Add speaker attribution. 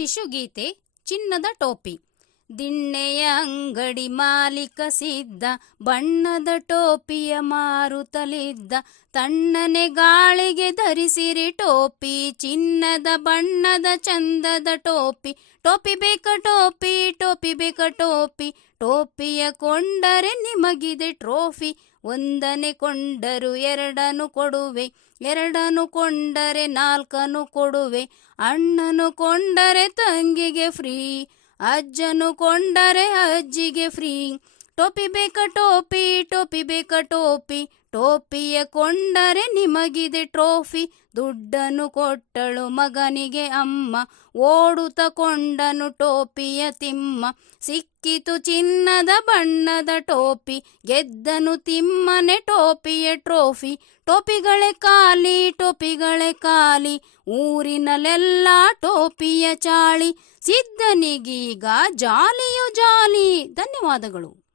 Speaker 1: ಶಿಶುಗೀತೆ ಚಿನ್ನದ ಟೋಪಿ. ದಿಣ್ಣೆಯ ಅಂಗಡಿ ಮಾಲೀಕ ಸಿದ್ದ ಬಣ್ಣದ ಟೋಪಿಯ ಮಾರುತಲಿದ್ದ, ತಣ್ಣನೆ ಗಾಳಿಗೆ ಧರಿಸಿರಿ ಟೋಪಿ, ಚಿನ್ನದ ಬಣ್ಣದ ಚಂದದ ಟೋಪಿ ಟೋಪಿ ಬೇಕ ಟೋಪಿ ಟೋಪಿ ಬೇಕ ಟೋಪಿ, ಟೋಪಿಯ ಕೊಂಡರೆ ನಿಮಗಿದೆ ಟ್ರೋಫಿ, ಒಂದನೆ ಕೊಂಡರು ಎರಡನು ಕೊಡುವೆ, ಎರಡನು ಕೊಂಡರೆ ನಾಲ್ಕನು ಕೊಡುವೆ, ಅಣ್ಣನು ಕೊಂಡರೆ ತಂಗಿಗೆ ಫ್ರೀ ಅಜ್ಜನು ಕೊಂಡರೆ ಅಜ್ಜಿಗೆ ಫ್ರೀ. ಟೋಪಿ ಬೇಕ ಟೋಪಿ ಟೋಪಿ ಬೇಕ ಟೋಪಿ. ಟೋಪಿಯ ಕೊಂಡರೆ ನಿಮಗಿದೆ ಟ್ರೋಫಿ. ದುಡ್ಡನ್ನು ಕೊಟ್ಟಳು ಮಗನಿಗೆ ಅಮ್ಮ. ಓಡುತ್ತ ಕೊಂಡನು ಟೋಪಿಯ ತಿಮ್ಮ. ಸಿಕ್ಕಿತು ಚಿನ್ನದ ಬಣ್ಣದ ಟೋಪಿ. ಗೆದ್ದನು ತಿಮ್ಮನೆ ಟೋಪಿಯ ಟ್ರೋಫಿ. ಟೋಪಿಗಳೇ ಖಾಲಿ ಟೋಪಿಗಳೇ ಖಾಲಿ. ಊರಿನಲ್ಲೆಲ್ಲ ಟೋಪಿಯ ಚಾಳಿ. ಸಿದ್ಧನಿಗೀಗ ಜಾಲಿಯು ಜಾಲಿ. ಧನ್ಯವಾದಗಳು.